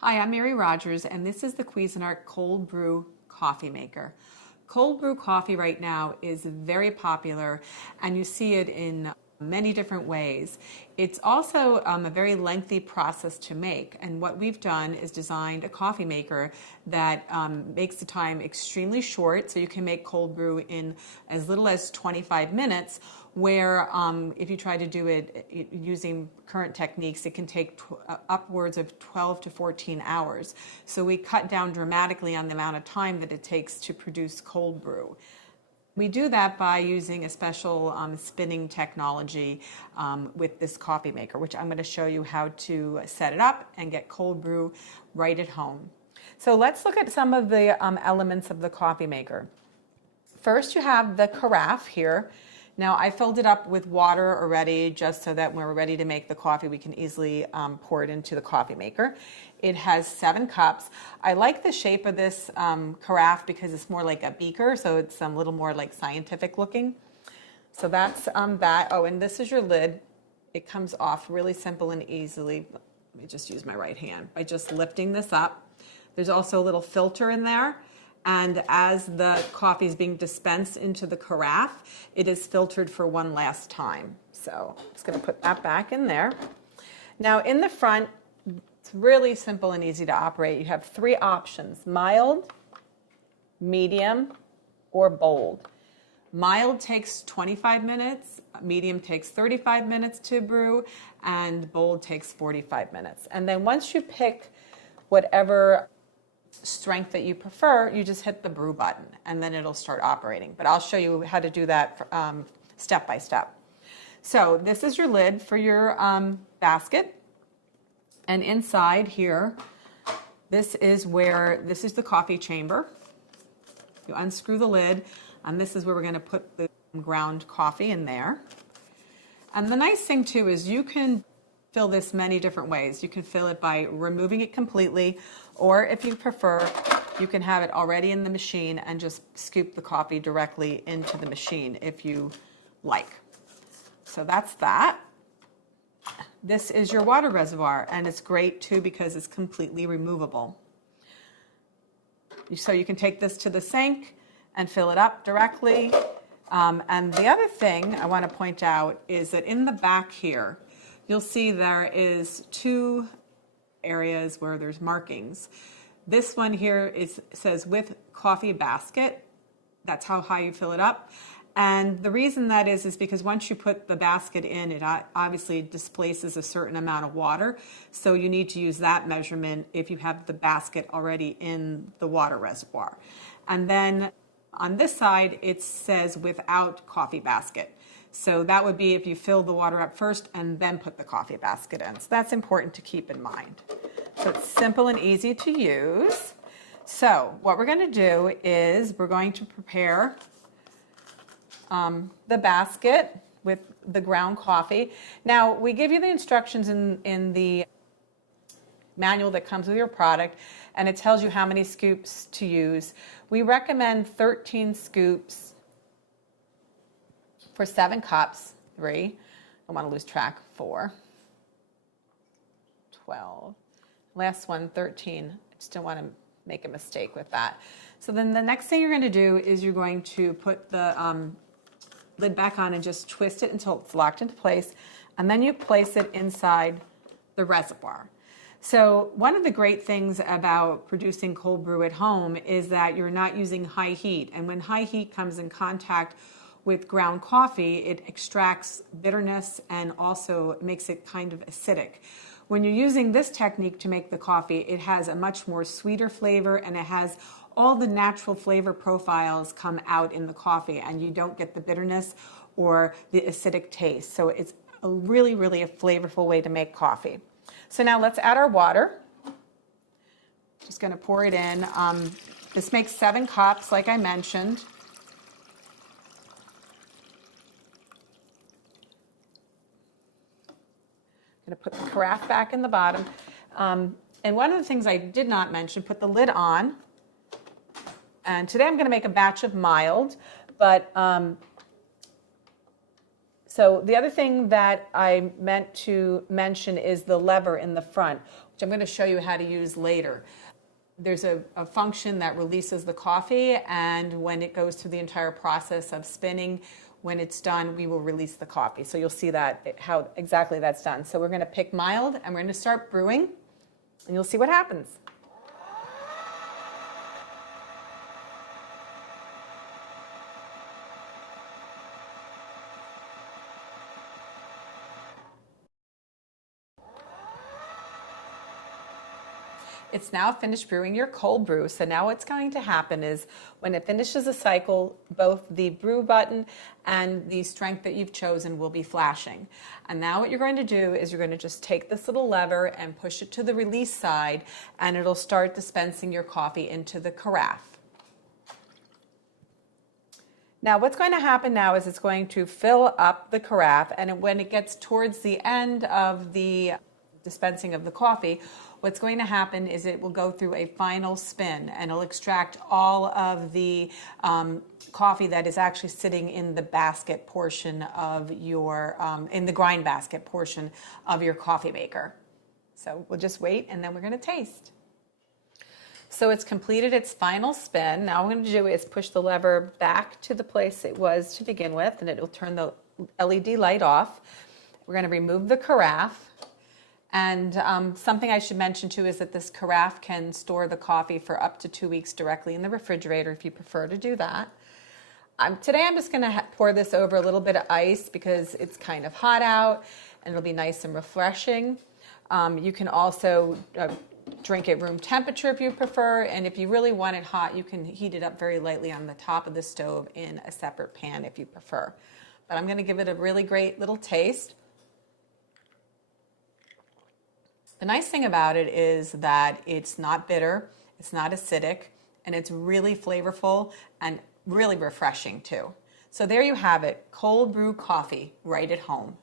Hi, I'm Mary Rogers, and this is the Cuisinart Cold Brew Coffee Maker. Cold brew coffee right now is very popular, and you see it in many different ways. It's also a very lengthy process to make, and what we've done is designed a coffee maker that makes the time extremely short, so you can make cold brew in as little as 25 minutes, where if you try to do it using current techniques, it can take upwards of 12 to 14 hours. So we cut down dramatically on the amount of time that it takes to produce cold brew. We do that by using a special spinning technology with this coffee maker, which I'm going to show you how to set it up and get cold brew right at home. So let's look at some of the elements of the coffee maker. First, you have the carafe here. Now, I filled it up with water already just so that when we're ready to make the coffee, we can easily pour it into the coffee maker. It has 7 cups. I like the shape of this carafe because it's more like a beaker, so it's a little more like scientific looking. So that's that. Oh, and this is your lid. It comes off really simple and easily. Let me just use my right hand by just lifting this up. There's also a little filter in there. And as the coffee is being dispensed into the carafe, it is filtered for one last time. So I'm just going to put that back in there. Now in the front, it's really simple and easy to operate. You have 3 options: mild, medium, or bold. Mild takes 25 minutes, medium takes 35 minutes to brew, and bold takes 45 minutes. And then once you pick whatever strength that you prefer, you just hit the brew button and then it'll start operating. But I'll show you how to do that step by step. So this is your lid for your basket, and inside here, this is the coffee chamber. You unscrew the lid, and this is where we're going to put the ground coffee in there. And the nice thing too is you can fill this many different ways. You can fill it by removing it completely, or if you prefer, you can have it already in the machine and just scoop the coffee directly into the machine if you like. So that's that. This is your water reservoir, and it's great too because it's completely removable. So you can take this to the sink and fill it up directly. And the other thing I want to point out is that in the back here, you'll see there is 2 areas where there's markings. This one here says with coffee basket. That's how high you fill it up. And the reason that is because once you put the basket in, it obviously displaces a certain amount of water. So you need to use that measurement if you have the basket already in the water reservoir. And then on this side, it says without coffee basket. So that would be if you fill the water up first and then put the coffee basket in. So that's important to keep in mind. So it's simple and easy to use. So what we're going to do is we're going to prepare the basket with the ground coffee. Now, we give you the instructions in the manual that comes with your product, and it tells you how many scoops to use. We recommend 13 scoops for 7 cups, 3, I don't want to lose track, 4, 12, last one, 13. I just don't want to make a mistake with that. So then the next thing you're going to do is you're going to put the lid back on and just twist it until it's locked into place, and then you place it inside the reservoir. So one of the great things about producing cold brew at home is that you're not using high heat, and when high heat comes in contact with ground coffee, it extracts bitterness and also makes it kind of acidic. When you're using this technique to make the coffee, it has a much more sweeter flavor, and it has all the natural flavor profiles come out in the coffee, and you don't get the bitterness or the acidic taste. So it's a really a flavorful way to make coffee. So now let's add our water. Just going to pour it in. This makes 7 cups, like I mentioned. I'm going to put the carafe back in the bottom. And one of the things I did not mention, put the lid on. And today I'm going to make a batch of mild, but so the other thing that I meant to mention is the lever in the front. which I'm going to show you how to use later. There's a function that releases the coffee, and when it goes through the entire process of spinning, when it's done, we will release the coffee. So you'll see that, how exactly that's done. So we're going to pick mild, and we're going to start brewing, and you'll see what happens. It's now finished brewing your cold brew. So now what's going to happen is when it finishes a cycle, both the brew button and the strength that you've chosen will be flashing. And now what you're going to do is you're going to just take this little lever and push it to the release side, and it'll start dispensing your coffee into the carafe. Now what's going to happen now is it's going to fill up the carafe, and when it gets towards the end of the dispensing of the coffee, what's going to happen is it will go through a final spin, and it'll extract all of the coffee that is actually sitting in the basket portion of your, in the grind basket portion of your coffee maker. So we'll just wait, and then we're going to taste. So it's completed its final spin. Now what I'm going to do is push the lever back to the place it was to begin with, and it will turn the LED light off. We're going to remove the carafe. And something I should mention too is that this carafe can store the coffee for up to 2 weeks directly in the refrigerator if you prefer to do that. Today I'm just going to pour this over a little bit of ice because it's kind of hot out, and it'll be nice and refreshing. You can also drink at room temperature if you prefer, and if you really want it hot, you can heat it up very lightly on the top of the stove in a separate pan if you prefer. But I'm going to give it a really great little taste. The nice thing about it is that it's not bitter, it's not acidic, and it's really flavorful and really refreshing too. So there you have it, cold brew coffee right at home.